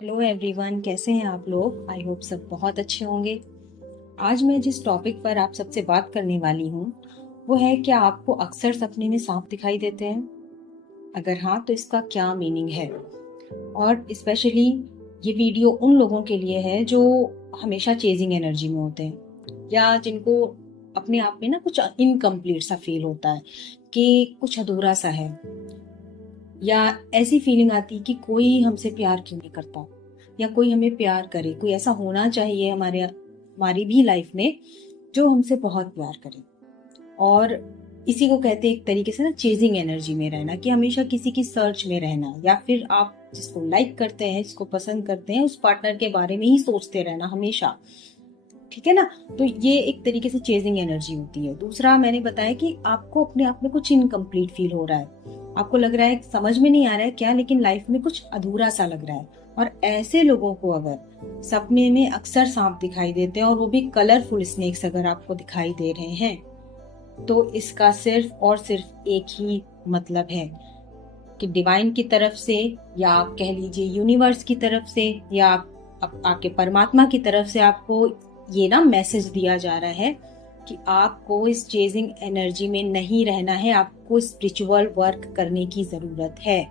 Hello everyone, कैसे हैं आप लोग। आई होप सब बहुत अच्छे होंगे। आज मैं जिस टॉपिक पर आप सबसे बात करने वाली हूँ वो है, क्या आपको अक्सर सपने में सांप दिखाई देते हैं? अगर हाँ तो इसका क्या मीनिंग है। और स्पेशली ये वीडियो उन लोगों के लिए है जो हमेशा चेजिंग एनर्जी में होते हैं, या जिनको अपने आप में ना कुछ इनकम्प्लीट सा फील होता है कि कुछ अधूरा सा है, या ऐसी फीलिंग आती कि कोई हमसे प्यार क्यों नहीं करता, या कोई हमें प्यार करे। कोई ऐसा होना चाहिए हमारी भी लाइफ में जो हमसे बहुत प्यार करे। और इसी को कहते हैं एक तरीके से ना चेजिंग एनर्जी में रहना, कि हमेशा किसी की सर्च में रहना, या फिर आप जिसको लाइक करते हैं, जिसको पसंद करते हैं, उस पार्टनर के बारे में ही सोचते रहना हमेशा। ठीक है ना। तो ये एक तरीके से चेजिंग एनर्जी होती है। दूसरा मैंने बताया कि आपको अपने आप में कुछ इनकम्प्लीट फील हो रहा है, आपको लग रहा है समझ में नहीं आ रहा है क्या, लेकिन लाइफ में कुछ अधूरा सा लग रहा है। और ऐसे लोगों को अगर सपने में अक्सर सांप दिखाई देते हैं, और वो भी कलरफुल स्नेक्स अगर आपको दिखाई दे रहे हैं, तो इसका सिर्फ और सिर्फ एक ही मतलब है कि डिवाइन की तरफ से, या आप कह लीजिए यूनिवर्स की तरफ से, या आपके परमात्मा की तरफ से आपको ये ना मैसेज दिया जा रहा है कि आपको इस चेजिंग एनर्जी में नहीं रहना है, आपको स्पिरिचुअल वर्क करने की जरूरत है।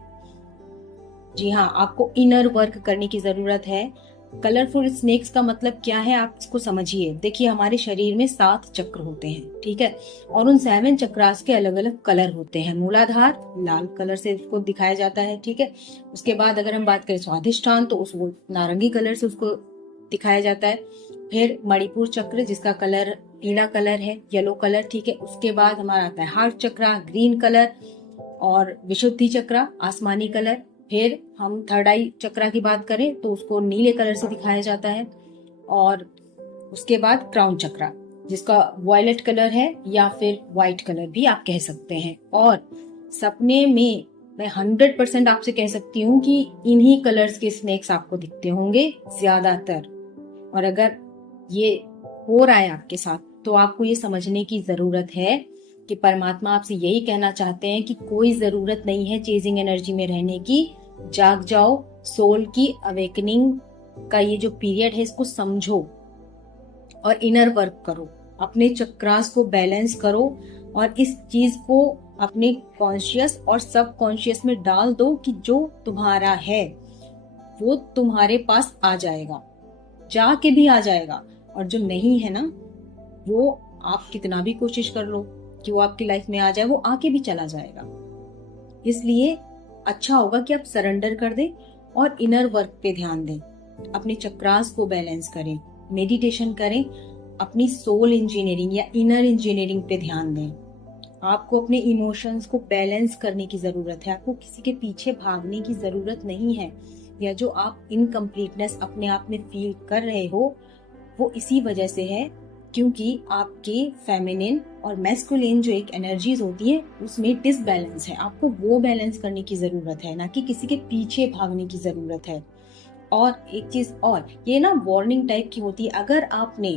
जी हाँ, आपको इनर वर्क करने की जरूरत है। कलरफुल स्नेक्स का मतलब क्या है, आप इसको समझिए। देखिए, हमारे शरीर में 7 चक्र होते हैं, ठीक है, और उन 7 चक्रास के अलग अलग कलर होते हैं। मूलाधार लाल कलर से उसको दिखाया जाता है, ठीक है। उसके बाद अगर हम बात करें स्वाधिष्ठान, तो उसको नारंगी कलर से उसको दिखाया जाता है। फिर मणिपुर चक्र, जिसका कलर पीला कलर है, येलो कलर, ठीक है। उसके बाद हमारा आता है हार्ट चक्र, ग्रीन कलर, और विशुद्धि चक्र आसमानी कलर। फिर हम थर्ड आई चक्र की बात करें तो उसको नीले कलर से दिखाया जाता है। और उसके बाद क्राउन चक्र, जिसका वॉयलेट कलर है, या फिर व्हाइट कलर भी आप कह सकते हैं। और सपने में मैं 100% आपसे कह सकती हूँ कि इन्हीं कलर्स के स्नेक्स आपको दिखते होंगे ज्यादातर। और अगर ये हो रहा है आपके साथ, तो आपको ये समझने की जरूरत है कि परमात्मा आपसे यही कहना चाहते हैं कि कोई जरूरत नहीं है चेजिंग एनर्जी में रहने की। जाग जाओ, सोल की अवेकनिंग का ये जो पीरियड है इसको समझो और इनर वर्क करो, अपने चक्रास को बैलेंस करो, और इस चीज को अपने कॉन्शियस और सब कॉन्शियस में डाल दो कि जो तुम्हारा है वो तुम्हारे पास आ जाएगा, जाके भी आ जाएगा। और जो नहीं है ना, वो आप कितना भी कोशिश कर लो कि वो आपकी लाइफ में आ जाए, वो आके भी चला जाएगा। इसलिए अच्छा होगा कि आप सरेंडर कर दें और इनर वर्क पे ध्यान दें, अपने चक्रास को बैलेंस करें, मेडिटेशन करें, अपनी सोल इंजीनियरिंग या इनर इंजीनियरिंग पे ध्यान दें। आपको अपने इमोशंस को बैलेंस करने की जरूरत है, आपको किसी के पीछे भागने की जरूरत नहीं है। या जो आप इनकम्प्लीटनेस अपने आप में फील कर रहे हो, वो इसी वजह से है क्योंकि आपके फेमिनिन और मैस्कुलिन जो एक एनर्जीज होती है उसमें डिसबैलेंस है। आपको वो बैलेंस करने की जरूरत है, ना कि किसी के पीछे भागने की जरूरत है। और एक चीज और, ये ना वार्निंग टाइप की होती है। अगर आपने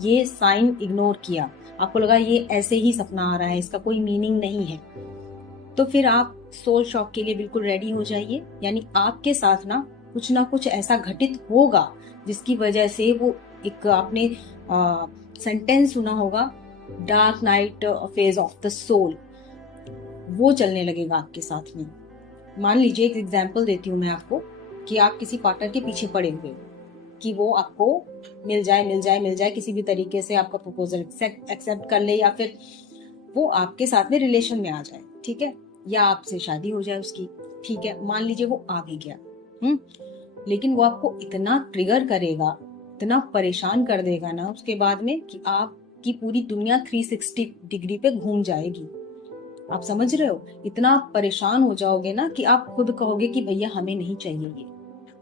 ये साइन इग्नोर किया, आपको लगा ये ऐसे ही सपना आ रहा है, इसका कोई मीनिंग नहीं है, तो फिर आप सोल शॉक के लिए बिल्कुल रेडी हो जाइए। यानी आपके साथ ना कुछ ऐसा घटित होगा जिसकी वजह से वो एक आपने सेंटेंस सुना होगा, dark night phase of the soul, वो चलने लगेगा आपके साथ में। मान लीजिए, एक एग्जांपल देती हूँ मैं आपको, कि आप किसी पार्टनर के पीछे पड़े हुए कि वो आपको मिल जाए मिल जाए मिल जाए, किसी भी तरीके से आपका प्रपोजल एक्सेप्ट कर ले, या फिर वो आपके साथ में रिलेशन में आ जाए, ठीक है, या आपसे शादी हो जाए उसकी, ठीक है। मान लीजिए वो आ भी गया, लेकिन वो आपको इतना ट्रिगर करेगा, इतना परेशान कर देगा ना उसके बाद में, कि आपकी पूरी दुनिया 360 डिग्री पे घूम जाएगी। आप समझ रहे हो, इतना परेशान हो जाओगे ना कि आप खुद कहोगे कि भैया हमें नहीं चाहिए ये,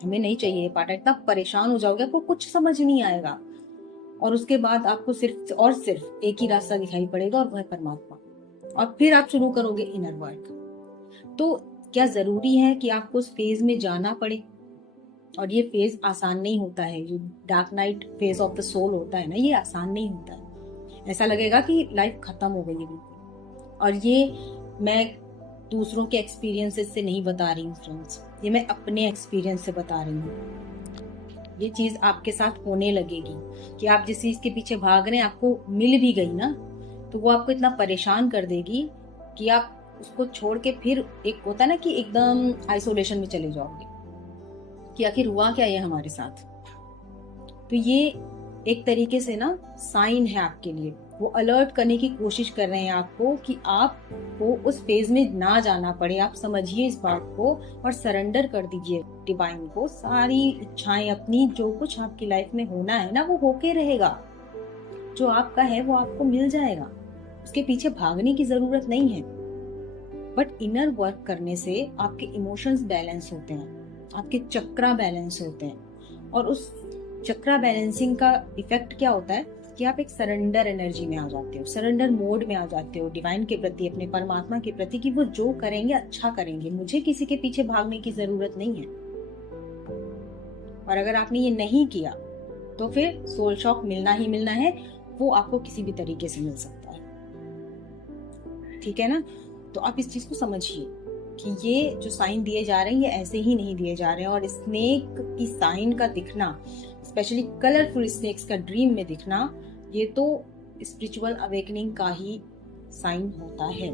हमें नहीं चाहिए ये पार्टनर। इतना परेशान हो जाओगे, आपको कुछ समझ नहीं आएगा। और उसके बाद आपको सिर्फ और सिर्फ एक ही रास्ता दिखाई पड़ेगा, और वह है परमात्मा। और फिर आप शुरू करोगे इनर वर्क। तो क्या जरूरी है कि आपको उस फेज में जाना पड़े? और ये फेज आसान नहीं होता है, जो dark night phase of the soul होता है ना, ये आसान नहीं होता है। ऐसा लगेगा कि लाइफ खत्म हो गई है बिल्कुल। और ये मैं दूसरों के एक्सपीरियंसेस से नहीं बता रही हूँ फ्रेंड्स, ये मैं अपने एक्सपीरियंस से बता रही हूँ। ये चीज आपके साथ होने लगेगी कि आप जिस चीज के पीछे भाग रहे हैं आपको मिल भी गई ना, तो वो आपको इतना परेशान कर देगी कि आप उसको छोड़ के फिर एक होता है ना कि एकदम आइसोलेशन में चले जाओगे कि आखिर हुआ क्या ये हमारे साथ। तो ये एक तरीके से ना साइन है आपके लिए, वो अलर्ट करने की कोशिश कर रहे हैं आपको कि आपको उस फेज में ना जाना पड़े। आप समझिए इस बात को और सरेंडर कर दीजिए डिवाइन को। सारी इच्छाएं अपनी, जो कुछ आपकी लाइफ में होना है ना वो होके रहेगा, जो आपका है वो आपको मिल जाएगा, उसके पीछे भागने की जरूरत नहीं है। बट इनर वर्क करने से आपके इमोशंस बैलेंस होते हैं, आपके चक्रा बैलेंस होते हैं, और उस चक्रा बैलेंसिंग का इफेक्ट क्या होता है कि आप एक सरेंडर एनर्जी में आ जाते हो, सरेंडर मोड में आ जाते हो डिवाइन के प्रति, अपने परमात्मा के प्रति, कि वो जो करेंगे अच्छा करेंगे, मुझे किसी के पीछे भागने की जरूरत नहीं है। और अगर आपने ये नहीं किया तो फिर सोल शॉक मिलना ही मिलना है, वो आपको किसी भी तरीके से मिल सकता है। ठीक है ना? तो आप इस चीज को समझिए कि ये जो साइन दिए जा रहे हैं ये ऐसे ही नहीं दिए जा रहे हैं। और स्नेक की साइन का दिखना, स्पेशली कलरफुल स्नेक्स का ड्रीम में दिखना, ये तो स्पिरिचुअल अवेकनिंग का ही साइन होता है।